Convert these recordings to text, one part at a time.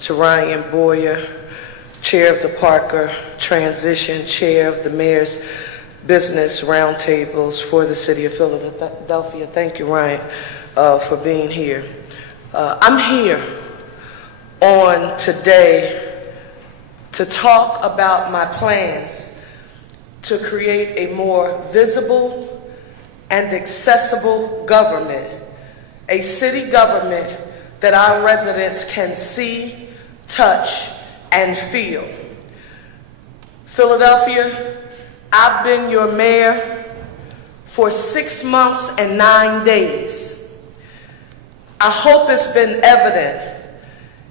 to Ryan Boyer, Chair of the Parker Transition, Chair of the Mayor's Business Roundtables for the City of Philadelphia. Thank you, Ryan, for being here. I'm here on today to talk about my plans to create a more visible and accessible government, a city government that our residents can see, touch, and feel. Philadelphia, I've been your mayor for 6 months and 9 days. I hope it's been evident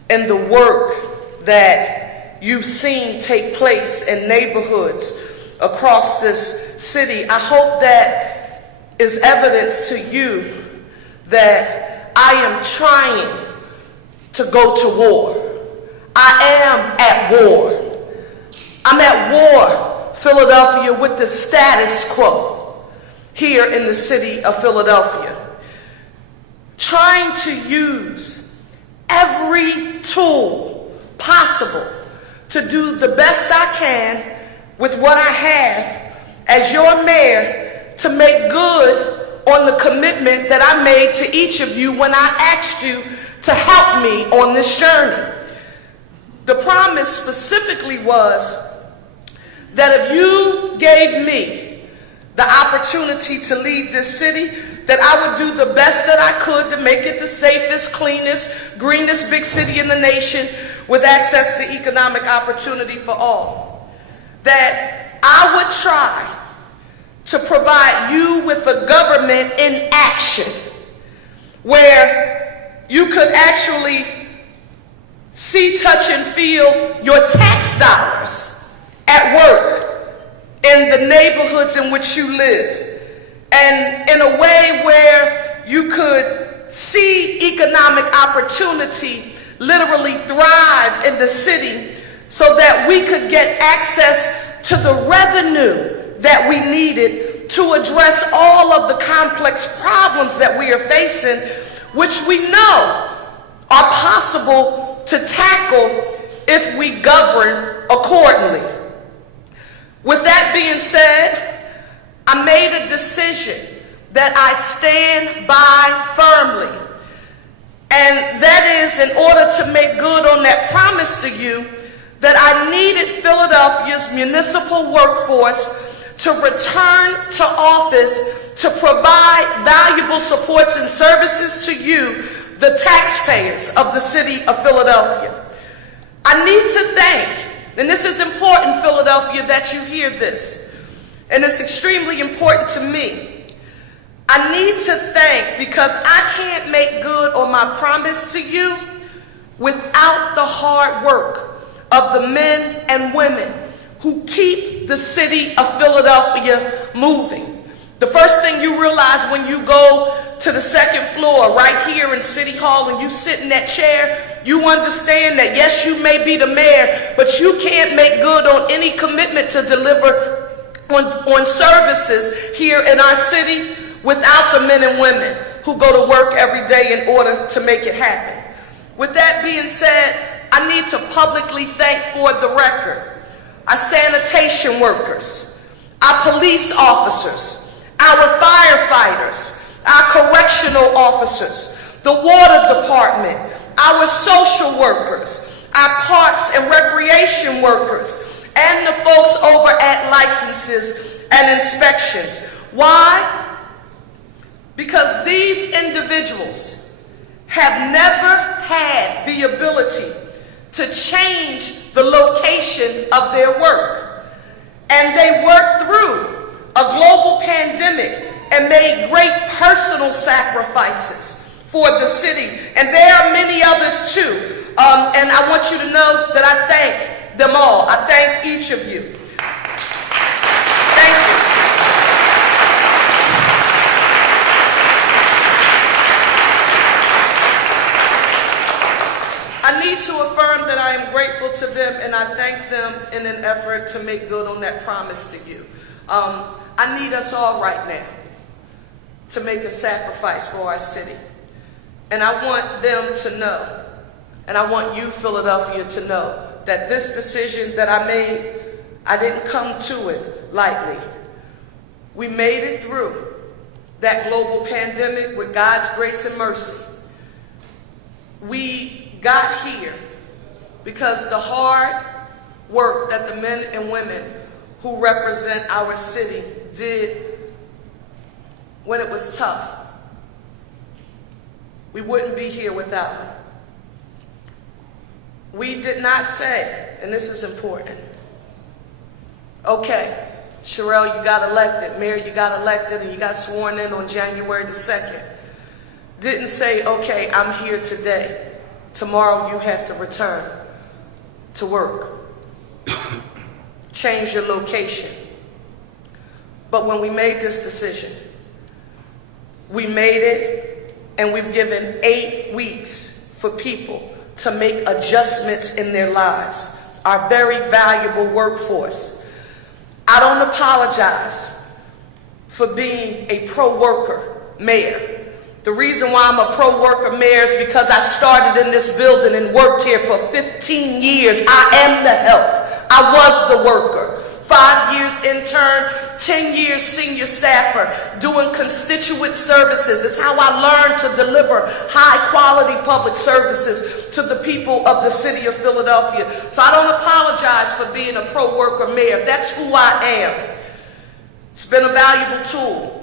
in the work that you've seen take place in neighborhoods across this city. I hope that is evidence to you that I am trying to go to war. I am at war. I'm at war, Philadelphia, with the status quo here in the city of Philadelphia. Trying to use every tool possible to do the best I can with what I have as your mayor to make good on the commitment that I made to each of you when I asked you to help me on this journey. The promise specifically was that if you gave me the opportunity to lead this city, that I would do the best that I could to make it the safest, cleanest, greenest big city in the nation with access to economic opportunity for all. That I would try to provide you with a government in action where you could actually see, touch, and feel your tax dollars at work in the neighborhoods in which you live, and in a way where you could see economic opportunity literally thrive in the city so that we could get access to the revenue that we needed to address all of the complex problems that we are facing, which we know are possible to tackle if we govern accordingly. With that being said, I made a decision that I stand by firmly, and that is in order to make good on that promise to you that I needed Philadelphia's municipal workforce to return to office to provide valuable supports and services to you, the taxpayers of the city of Philadelphia. I need to thank, and this is important, Philadelphia, that you hear this, and it's extremely important to me. I need to thank, because I can't make good on my promise to you without the hard work of the men and women who keep the city of Philadelphia moving. The first thing you realize when you go to the second floor right here in City Hall and you sit in that chair, you understand that yes, you may be the mayor, but you can't make good on any commitment to deliver on services here in our city without the men and women who go to work every day in order to make it happen. With that being said, I need to publicly thank, for the record, our sanitation workers, our police officers, our firefighters, our correctional officers, the water department, our social workers, our parks and recreation workers, and the folks over at licenses and inspections. Why? Because these individuals have never had the ability to change the location of their work. And they worked through a global pandemic and made great personal sacrifices for the city. And there are many others too. And I want you to know that I thank them all. I thank each of you. Thank you. I need to affirm that I am grateful to them, and I thank them in an effort to make good on that promise to you. I need us all right now to make a sacrifice for our city. And I want them to know And I want you, Philadelphia, to know that this decision that I made, I didn't come to it lightly. We made it through that global pandemic with God's grace and mercy. We got here because the hard work that the men and women who represent our city did when it was tough. We wouldn't be here without them. We did not say, and this is important, okay, Cherelle, you got elected, Mayor, you got elected, and you got sworn in on January the 2nd. Didn't say, okay, I'm here today. Tomorrow you have to return to work. Change your location. But when we made this decision, we made it, and we've given 8 weeks for people to make adjustments in their lives, our very valuable workforce. I don't apologize for being a pro-worker mayor. The reason why I'm a pro-worker mayor is because I started in this building and worked here for 15 years. I am the help. I was the worker. 5 years intern, 10 years senior staffer, doing constituent services. It's how I learned to deliver high quality public services to the people of the city of Philadelphia. So I don't apologize for being a pro-worker mayor. That's who I am. It's been a valuable tool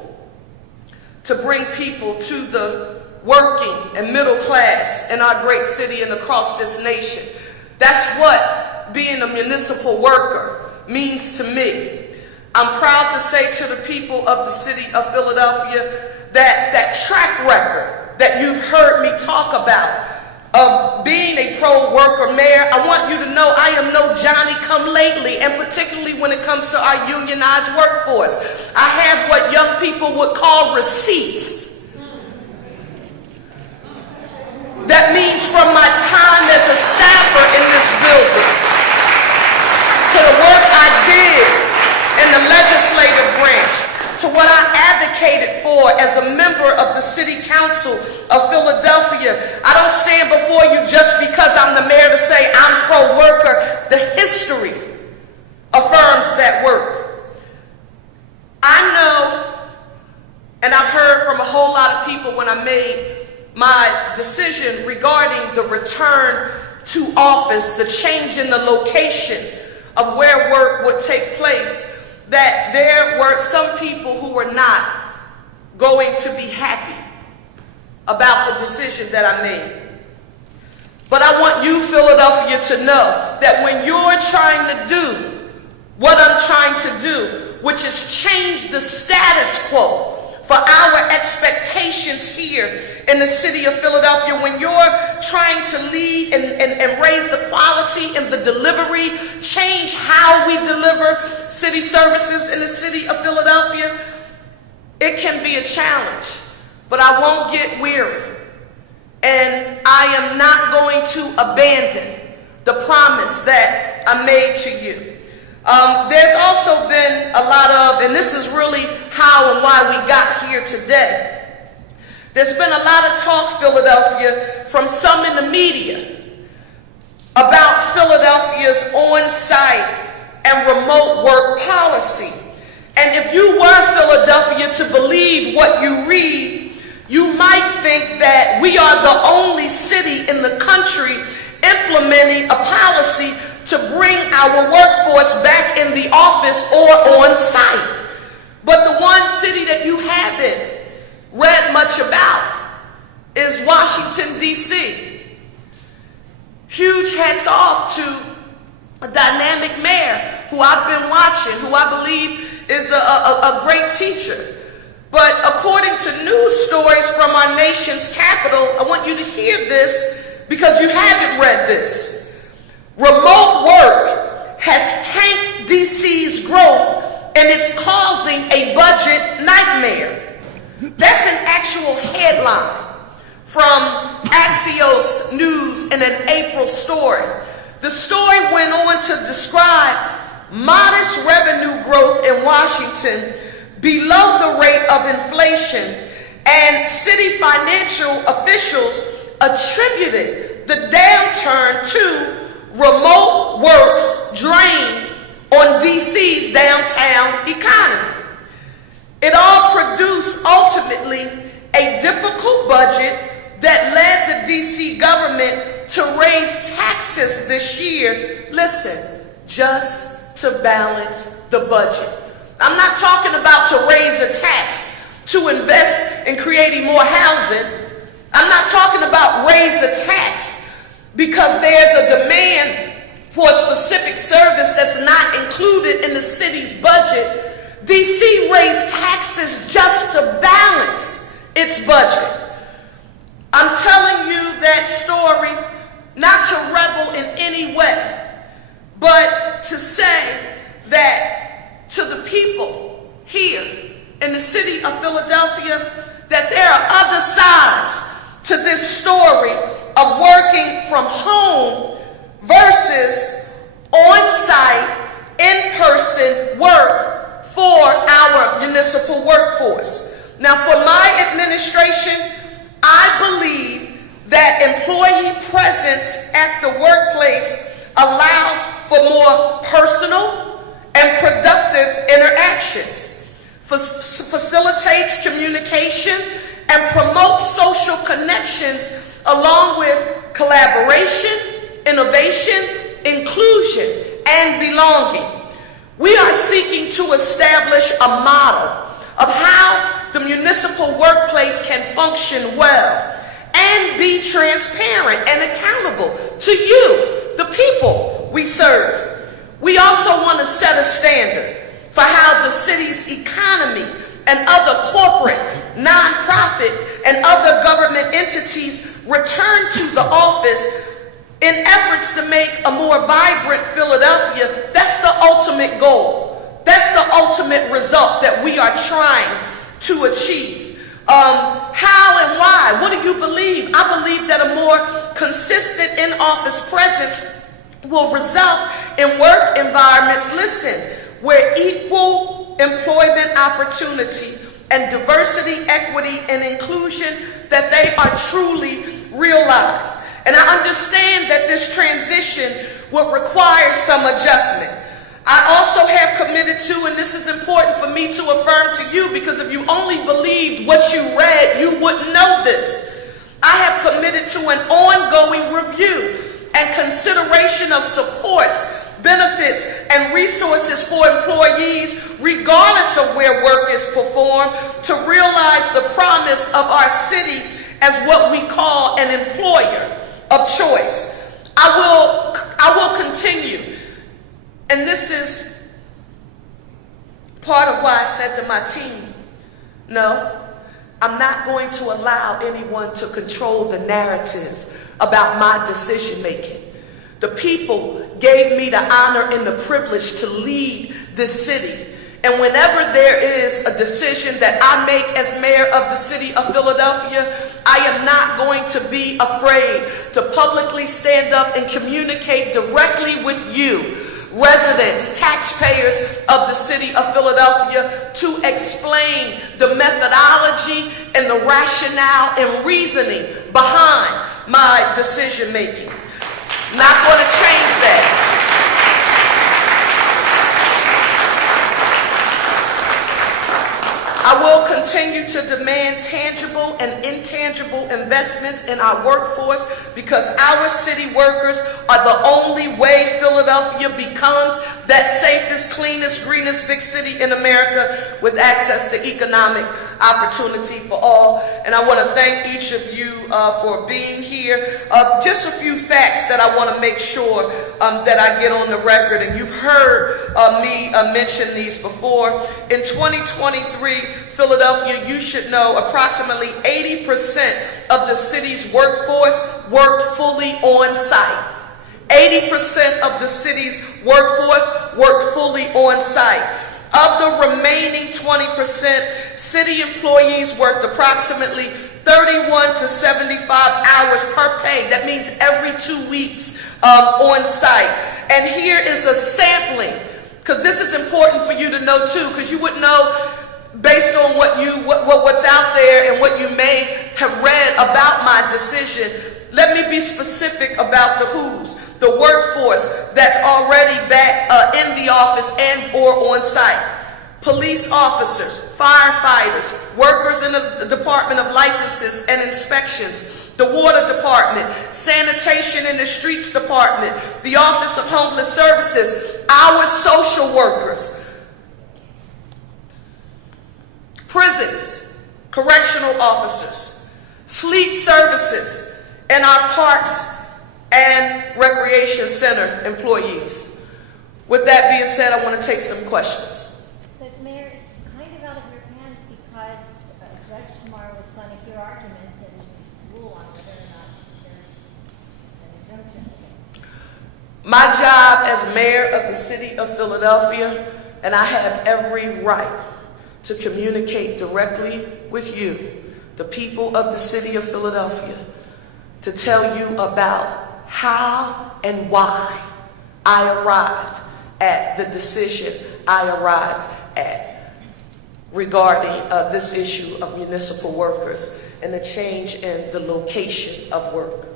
to bring people to the working and middle class in our great city and across this nation. That's what being a municipal worker means to me. I'm proud to say to the people of the city of Philadelphia that track record that you've heard me talk about of being a pro-worker mayor, I want you to know I am no Johnny-come-lately, and particularly when it comes to our unionized workforce. I have what young people would call receipts. That means from my time as a staffer in this building to the work I did in the legislative branch, to what I advocated for as a member of the City Council of Philadelphia. I don't stand before you just because I'm the mayor to say I'm pro-worker. The history affirms that work. I know, and I've heard from a whole lot of people when I made my decision regarding the return to office, the change in the location of where work would take place, that there were some people who were not going to be happy about the decision that I made. But I want you, Philadelphia, to know that when you're trying to do what I'm trying to do, which is change the status quo for our expectations here in the city of Philadelphia, when you're trying to lead and raise the quality and the delivery, change how we deliver city services in the city of Philadelphia, it can be a challenge, but I won't get weary. And I am not going to abandon the promise that I made to you. There's also been a lot of, and this is really how and why we got here today. There's been a lot of talk, Philadelphia, from some in the media about Philadelphia's on-site and remote work policy. And if you were Philadelphia to believe what you read, you might think that we are the only city in the country implementing a policy to bring our workforce back in the office or on site. But the one city that you haven't read much about is Washington, D.C. Huge hats off to a dynamic mayor who I've been watching, who I believe is a great teacher. But according to news stories from our nation's capital, I want you to hear this because you haven't read this. Remote work has tanked DC's growth and it's causing a budget nightmare. That's an actual headline from Axios News in an April story. The story went on to describe modest revenue growth in Washington below the rate of inflation, and city financial officials attributed the downturn to remote work's drain on DC's downtown economy. It all produced ultimately a difficult budget that led the DC government to raise taxes this year, listen, just to balance the budget. I'm not talking about to raise a tax to invest in creating more housing. I'm not talking about raise a tax because there's a demand for a specific service that's not included in the city's budget. DC raised taxes just to balance its budget. I'm telling you that story not to revel in any way, but to say that to the people here in the city of Philadelphia, that there are other sides to this story of working from home versus on-site, in-person work for our municipal workforce. Now, for my administration, I believe that employee presence at the workplace allows for more personal and productive interactions, facilitates communication, and promotes social connections along with collaboration, innovation, inclusion, and belonging. We are seeking to establish a model of how the municipal workplace can function well and be transparent and accountable to you, the people we serve. We also want to set a standard for how the city's economy and other corporate, nonprofit, and other government entities return to the office in efforts to make a more vibrant Philadelphia. That's the ultimate goal. That's the ultimate result that we are trying to achieve. How and why? What do you believe? I believe that a more consistent in-office presence will result in work environments, listen, where equal employment opportunity and diversity, equity, and inclusion, that they are truly realized. And I understand that this transition will require some adjustment. I also have committed to, and this is important for me to affirm to you, because if you only believed what you read, you wouldn't know this. I have committed to an ongoing review and consideration of supports, benefits, and resources for employees, regardless of where work is performed, to realize the promise of our city as what we call an employer of choice. I will continue. And this is part of why I said to my team, no, I'm not going to allow anyone to control the narrative about my decision making. The people gave me the honor and the privilege to lead this city. And whenever there is a decision that I make as mayor of the city of Philadelphia, I am not going to be afraid to publicly stand up and communicate directly with you, residents, taxpayers of the city of Philadelphia, to explain the methodology and the rationale and reasoning behind my decision making. Not going to change that. I will continue to demand tangible and intangible investments in our workforce, because our city workers are the only way Philadelphia becomes that safest, cleanest, greenest big city in America, with access to economic opportunity for all. And I want to thank each of you for being here. Just a few facts that I want to make sure that I get on the record, and you've heard me mention these before. In 2023, Philadelphia, you should know, approximately 80% of the city's workforce worked fully on site. 80% of the city's workforce worked fully on site. Of the remaining 20%, city employees worked approximately 31 to 75 hours per pay. That means every 2 weeks on site. And here is a sampling, because this is important for you to know too, because you wouldn't know based on what's out there and what you may have read about my decision. Let me be specific about the who's. The workforce that's already back in the office and or on site. Police officers, firefighters, workers in the Department of Licenses and Inspections, the Water Department, Sanitation and the Streets Department, the Office of Homeless Services, our social workers, prisons, correctional officers, fleet services, and our parks and recreation center employees. With that being said, I want to take some questions. But Mayor, it's kind of out of your hands because a judge tomorrow is going to hear arguments and rule on whether or not there's an injunction against it. My job as mayor of the city of Philadelphia, and I have every right to communicate directly with you, the people of the city of Philadelphia, to tell you about how and why I arrived at the decision I arrived at regarding this issue of municipal workers and the change in the location of work.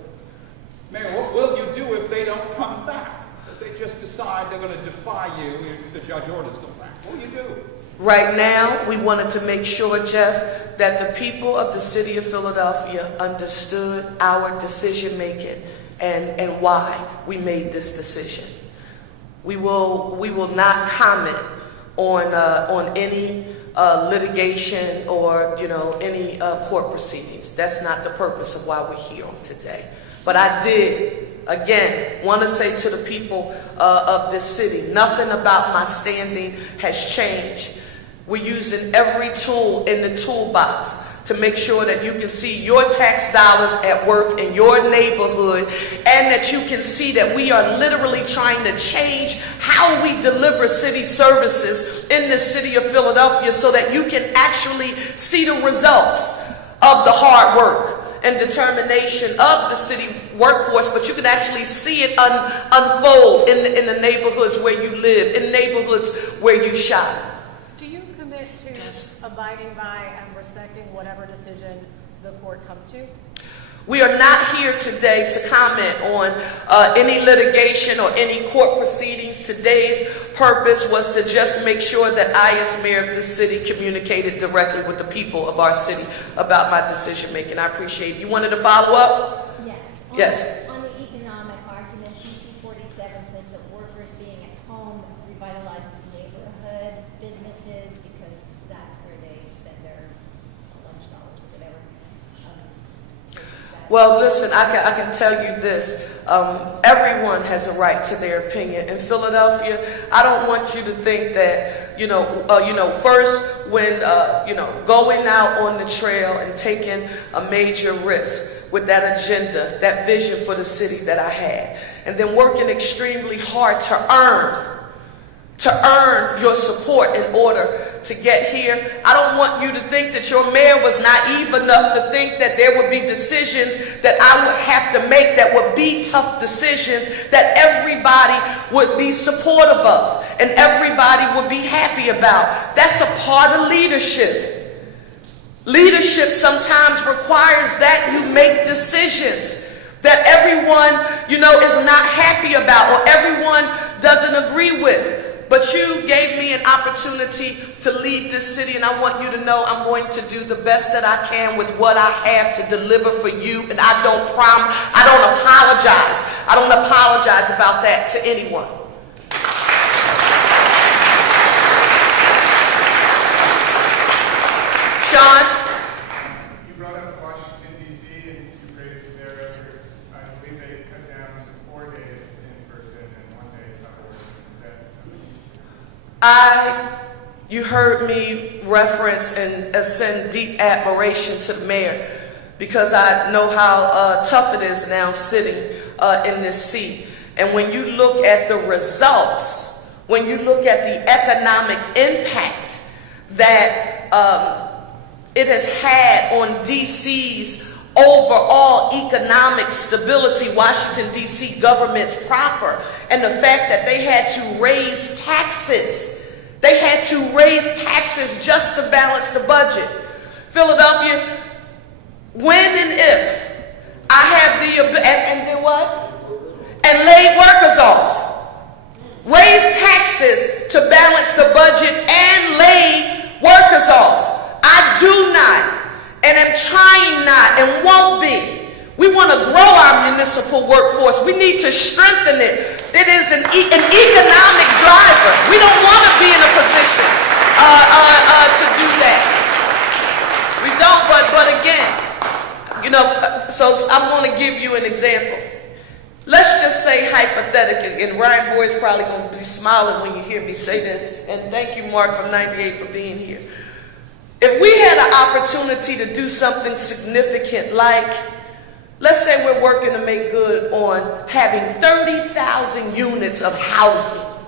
Mayor, what will you do if they don't come back? If they just decide they're going to defy you if the judge orders them back? What will you do? Right now, we wanted to make sure, Jeff, that the people of the city of Philadelphia understood our decision making and why we made this decision. We will not comment on any litigation or any court proceedings. That's not the purpose of why we're here on today. But I did, again, want to say to the people of this city, nothing about my standing has changed. We're using every tool in the toolbox to make sure that you can see your tax dollars at work in your neighborhood, and that you can see that we are literally trying to change how we deliver city services in the city of Philadelphia so that you can actually see the results of the hard work and determination of the city workforce, but you can actually see it unfold in the neighborhoods where you live, in neighborhoods where you shop. Do you commit to abiding by and respecting whatever decision the court comes to? We are not here today to comment on any litigation or any court proceedings. Today's purpose was to just make sure that I, as mayor of this city, communicated directly with the people of our city about my decision making. I appreciate it. You wanted to follow up? Yes. Yes. On the economic argument, DC 47 says that workers being at home revitalizes the neighborhood, businesses, because that's where they spend their lunch dollars or whatever. Well, listen, I can tell you this. Everyone has a right to their opinion. In Philadelphia, I don't want you to think that, first when, going out on the trail and taking a major risk with that agenda, that vision for the city that I had, and then working extremely hard to earn your support in order to get here. I don't want you to think that your mayor was naive enough to think that there would be decisions that I would have to make that would be tough decisions that everybody would be supportive of and everybody would be happy about. That's a part of leadership. Leadership sometimes requires that you make decisions that everyone, is not happy about or everyone doesn't agree with. But you gave me an opportunity to lead this city, and I want you to know I'm going to do the best that I can with what I have to deliver for you, and I don't apologize. I don't apologize about that to anyone. Sean? You brought up Washington D.C. and you praised their efforts. I believe they cut down to 4 days in person and 1 day telework. Is that something? You heard me reference and send deep admiration to the mayor because I know how tough it is now sitting in this seat. And when you look at the results, when you look at the economic impact that it has had on DC's overall economic stability, Washington D.C. government's proper, and the fact that they had to raise taxes. They had to raise taxes just to balance the budget. Philadelphia, when and if I have the, and then what? And laid workers off. Raise taxes to balance the budget and laid workers off. I do not, and am trying not, and won't be. We want to grow our municipal workforce. We need to strengthen it. It is an economic driver. We don't want to be in a position to do that. We don't, but again, you know, so I'm going to give you an example. Let's just say hypothetically, and Ryan Boyd's probably going to be smiling when you hear me say this, and thank you, Mark, from 98 for being here. If we had an opportunity to do something significant like, let's say we're working to make good on having 30,000 units of housing.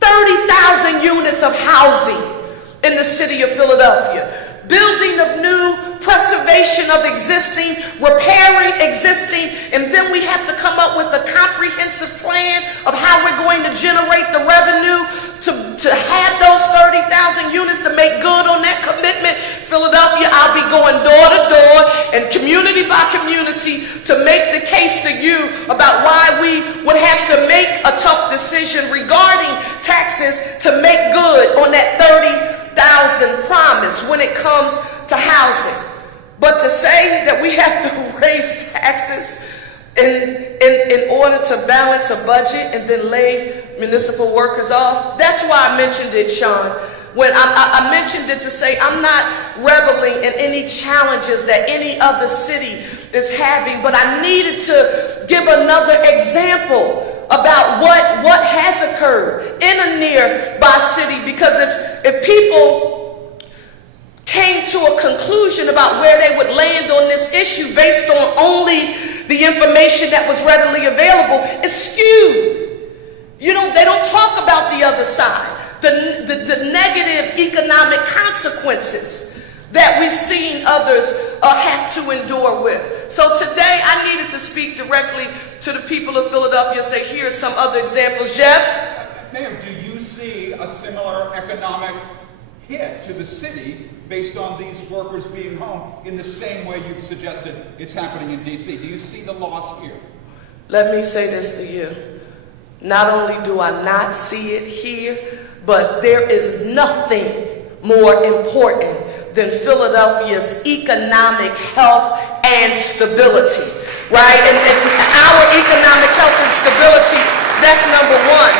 30,000 units of housing in the city of Philadelphia. Building of new, preservation of existing, repairing existing, and then we have to come up with a comprehensive plan of how we're going to generate the revenue to have those 30,000 units to make good on that commitment. Philadelphia, I'll be going door to door and community by community to make the case to you about why we would have to make a tough decision regarding taxes to make good on that 30,000 promise when it comes to housing. But to say that we have to raise taxes in order to balance a budget and then lay municipal workers off, that's why I mentioned it, Sean. When I mentioned it to say I'm not reveling in any challenges that any other city is having, but I needed to give another example about what has occurred in a nearby city, because if people came to a conclusion about where they would land on this issue based on only the information that was readily available, it's skewed. You know, they don't talk about the other side, the negative economic consequences that we've seen others have to endure with. So today I needed to speak directly to the people of Philadelphia and say, here are some other examples. Jeff? Mayor, do you see a similar economic hit to the city based on these workers being home in the same way you've suggested it's happening in D.C.? Do you see the loss here? Let me say this to you. Not only do I not see it here, but there is nothing more important than Philadelphia's economic health and stability, right? And our economic health and stability, that's number one.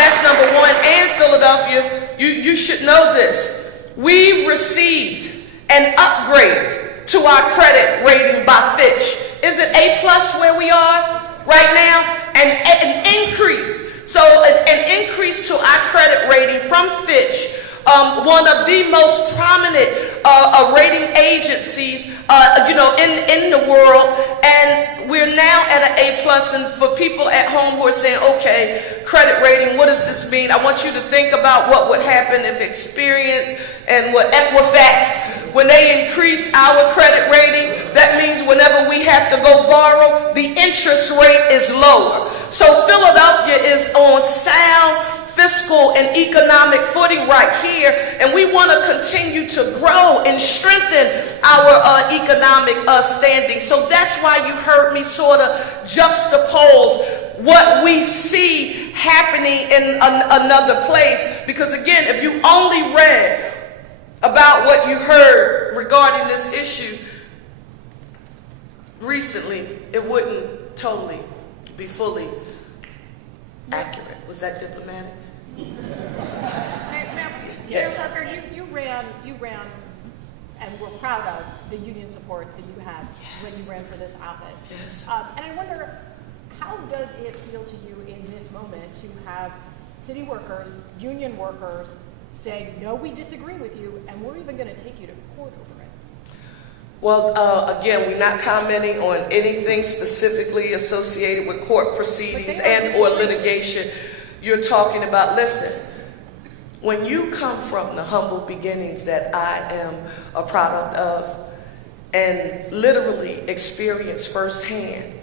That's number one. And Philadelphia, you should know this. We received an upgrade to our credit rating by Fitch. Is it A+ where we are right now? An increase. So an increase to our credit rating from Fitch, one of the most prominent rating agencies, in the world, and we're now at an A+. And for people at home who are saying, okay, credit rating, what does this mean? I want you to think about what would happen if Experian and what Equifax, when they increase our credit rating, that means whenever we have to go borrow, the interest rate is lower. So Philadelphia is on sound fiscal and economic footing right here, and we want to continue to grow and strengthen our economic standing. So that's why you heard me sort of juxtapose what we see happening in another place, because again, if you only read about what you heard regarding this issue recently, it wouldn't totally be fully accurate. Was that diplomatic? Yes. Mayor Parker, you ran, and we're proud of the union support that you had when you ran for this office. And I wonder, how does it feel to you in this moment to have city workers, union workers, say, no, we disagree with you, and we're even going to take you to court over it? Well, again, we're not commenting on anything specifically associated with court proceedings and or litigation. You're talking about, listen, when you come from the humble beginnings that I am a product of and literally experience firsthand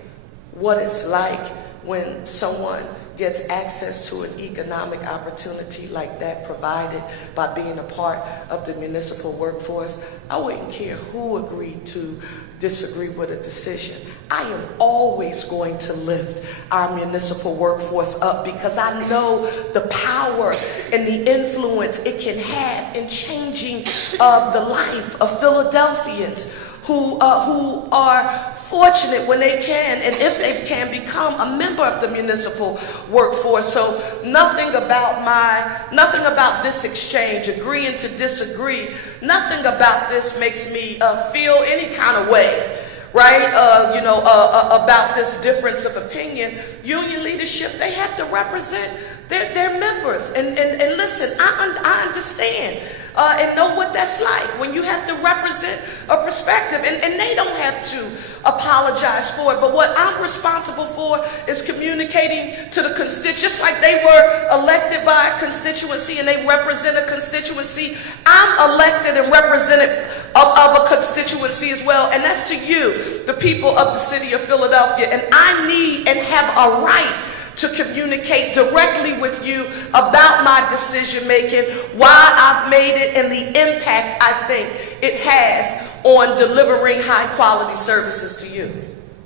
what it's like when someone gets access to an economic opportunity like that provided by being a part of the municipal workforce, I wouldn't care who agreed to disagree with a decision. I am always going to lift our municipal workforce up because I know the power and the influence it can have in changing the life of Philadelphians who are fortunate when they can, and if they can, become a member of the municipal workforce. So nothing about this exchange, agreeing to disagree, nothing about this makes me feel any kind of way, right? About this difference of opinion. Union leadership, they have to represent their members. And listen, I understand. And know what that's like when you have to represent a perspective, and they don't have to apologize for it. But what I'm responsible for is communicating to the constituents, just like they were elected by a constituency and they represent a constituency. I'm elected and represented of a constituency as well, and that's to you, the people of the city of Philadelphia. And I need and have a right to communicate directly with you about my decision making, why I've made it, and the impact I think it has on delivering high quality services to you.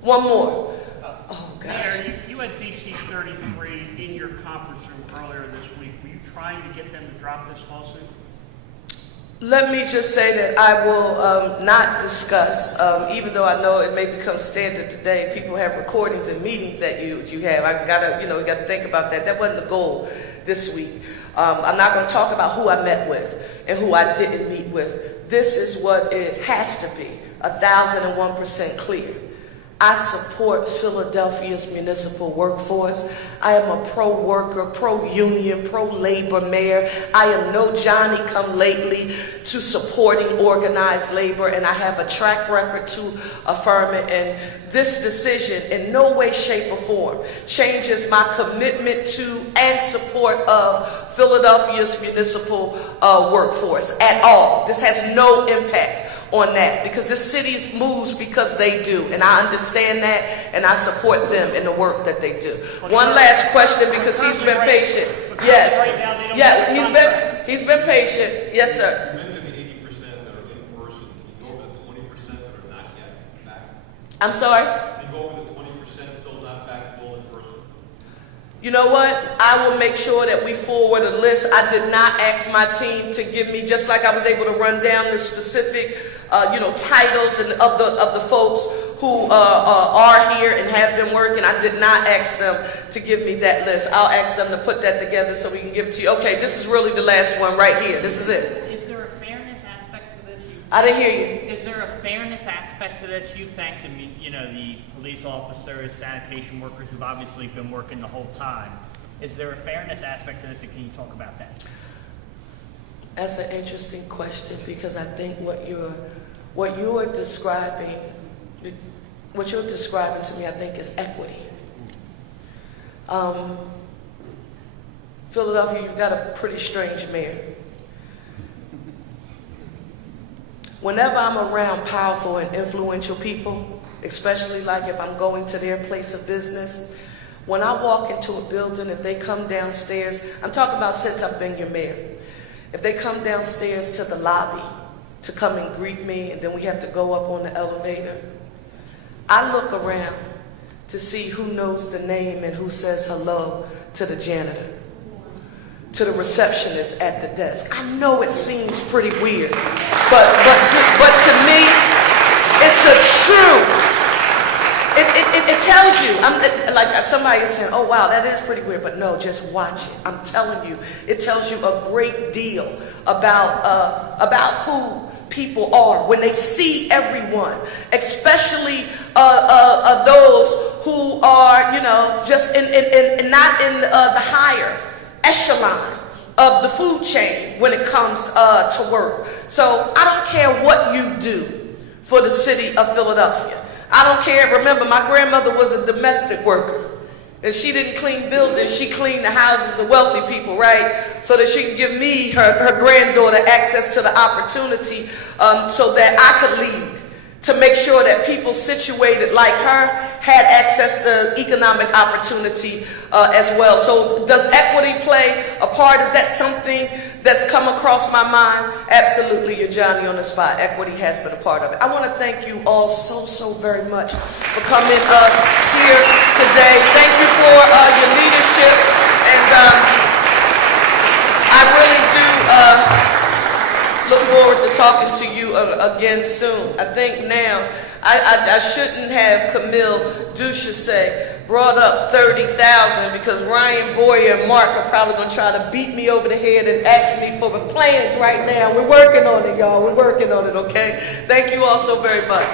One more. Oh gosh. Mayor, you had DC 33 in your conference room earlier this week. Were you trying to get them to drop this lawsuit? Let me just say that I will not discuss, even though I know it may become standard today. People have recordings and meetings that you have. I gotta, you gotta think about that. That wasn't the goal this week. I'm not going to talk about who I met with and who I didn't meet with. This is what it has to be, 1,001% clear. I support Philadelphia's municipal workforce. I am a pro-worker, pro-union, pro-labor mayor. I am no Johnny-come-lately to supporting organized labor, and I have a track record to affirm it. And this decision in no way, shape, or form changes my commitment to and support of Philadelphia's municipal workforce at all. This has no impact on that, because this city moves because they do, and I understand that, and I support them in the work that they do. One last question, because he's been patient. Yes, yeah, he's been patient. Yes, sir. You mentioned the 80% that are in person. Can you go over the 20% that are not yet back? I'm sorry? Can you go over the 20% still not back full in person? You know what? I will make sure that we forward a list. I did not ask my team to give me, just like I was able to run down the specific titles and of the folks who are here and have been working. I did not ask them to give me that list. I'll ask them to put that together so we can give it to you. Okay, this is really the last one right here. This is it. Is there a fairness aspect to this? I didn't hear you. Is there a fairness aspect to this? You thank the police officers, sanitation workers who've obviously been working the whole time. Is there a fairness aspect to this, and can you talk about that? That's an interesting question, because I think what you're describing to me, I think, is equity. Philadelphia, you've got a pretty strange mayor. Whenever I'm around powerful and influential people, especially like if I'm going to their place of business, when I walk into a building, if they come downstairs, I'm talking about since I've been your mayor, if they come downstairs to the lobby to come and greet me, and then we have to go up on the elevator, I look around to see who knows the name and who says hello to the janitor, to the receptionist at the desk. I know it seems pretty weird, but to me, it's a truth. It tells you, like somebody is saying, oh wow, that is pretty weird, but no, just watch it. I'm telling you, it tells you a great deal about who people are when they see everyone, especially those who are, just not in the higher echelon of the food chain when it comes to work. So I don't care what you do for the city of Philadelphia. I don't care. Remember, my grandmother was a domestic worker, and she didn't clean buildings. She cleaned the houses of wealthy people, right? So that she can give me, her granddaughter, access to the opportunity so that I could lead to make sure that people situated like her had access to economic opportunity as well. So does equity play a part? Is that something that's come across my mind? Absolutely, you're Johnny on the spot. Equity has been a part of it. I want to thank you all so very much for coming here today. Thank you for your leadership, and I really do look forward to talking to you again soon. I think now, I shouldn't have Camille Duchesset brought up 30,000 because Ryan Boyer and Mark are probably going to try to beat me over the head and ask me for the plans right now. We're working on it, y'all. We're working on it, okay? Thank you all so very much.